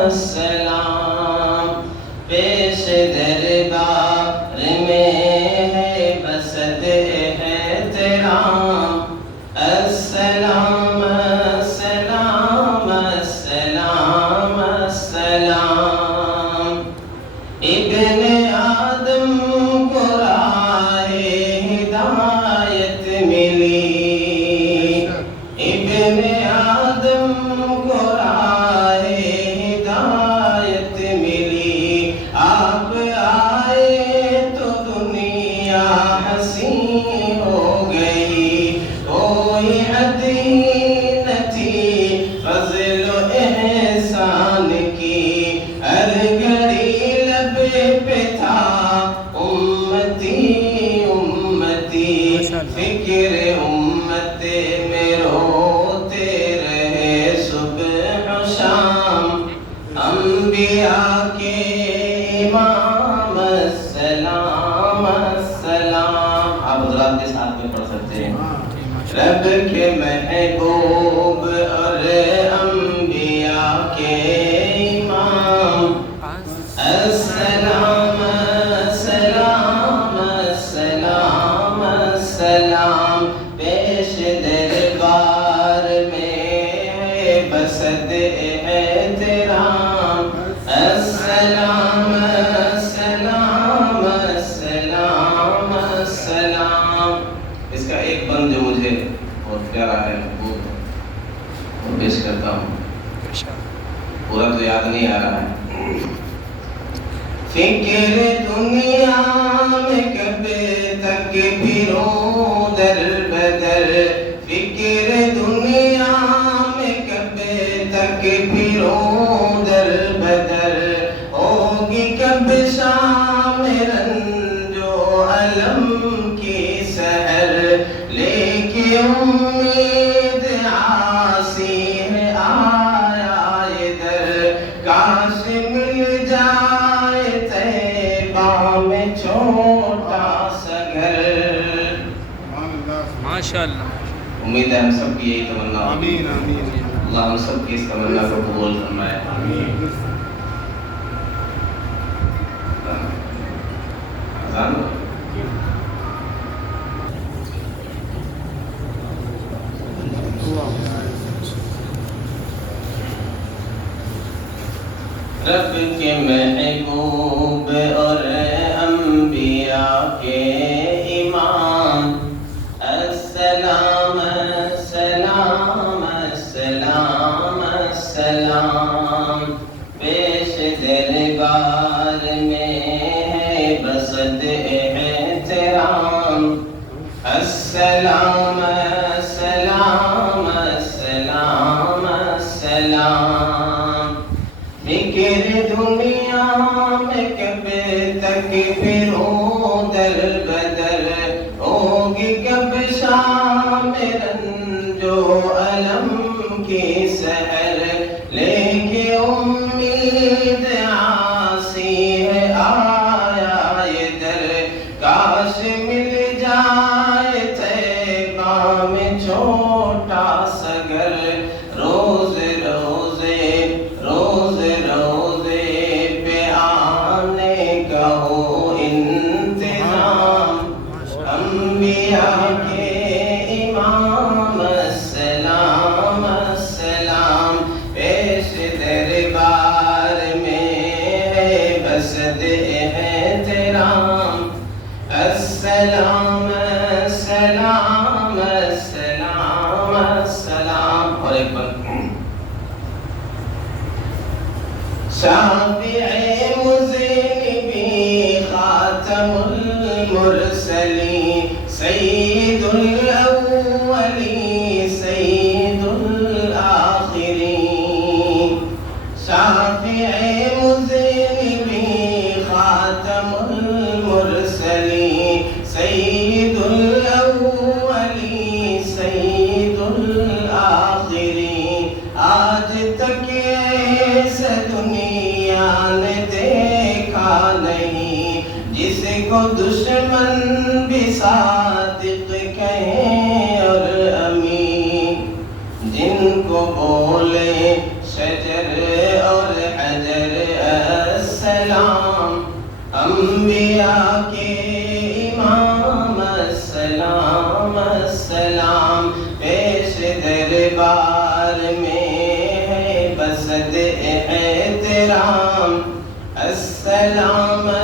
السلام پیش دربار میں ہے بسط احترام السلام السلام السلام السلام ابن آدم کو راہ ہدایت ملی ابن آدم کو راہ ہدایت ملی آپ آئے تو دنیا حسین ہو گئی کوئی حد نہ تھی فضل و احسان کی ہر گھڑی لب پہ تھا امتی امتی فکر امت میں روتے رہے صبح و شام انبیاء کے امام السلام السلام آپ حضرات کے ساتھ میں پڑھ سکتے ہیں رب کے محبوب اور انبیاء کے امام السلام السلام السلام السلام پیش دربار میں ہے بسط احترام السلام السلام السلام السلام اس کا ایک بند جو مجھے بہت پیارا ہے وہ پیش کرتا ہوں پورا تو یاد نہیں آ رہا ہے فکر دنیا میں کب تک پھروں در بدر فکر دنیا میں کب تک پھروں در بدر ہوگی کب شام رنج و علم کی سحر لے کے امید عاصی ہے آیا ادھر کاش مل جائے طیبہ میں چھوٹا سا گھر ماشاءاللہ امید ہے ہم سب کی یہی تمنا ہوگی آمین آمین اللہ ہم سب کی اس تمنا کو قبول فرمائے اذان ہو رب کے محبوب اور انبیاء کے امام السلام السلام السلام السلام پیش دربار میں ہے بسط احترام السلام السلام السلام السلام فکر دنیا میں کب تک پھروں در بدر ہوگی کب شام رنج و علم کی سحر لے کے امید عاصی ہے آیا ادھر کاش مل جائے طیبہ میں چھوٹا سا گھر روز روزے روز روزے پہ آنے کا ہو انتظام انبیاء کے امام السلام السلام پیش دربار میں ہے بسط احترام السلام السلام السلام السلام اور ایک بار شافع مذنبی خاتم المرسلین سید الاولین سید الاخرین شافع مذنبی خاتم المرسلین سید الاولین سید الاخرین آج تک ایسا دنیا نے دیکھا نہیں جس کو دشمن بھی صادق کہیں اور امین جن کو بولے شجر اور السلام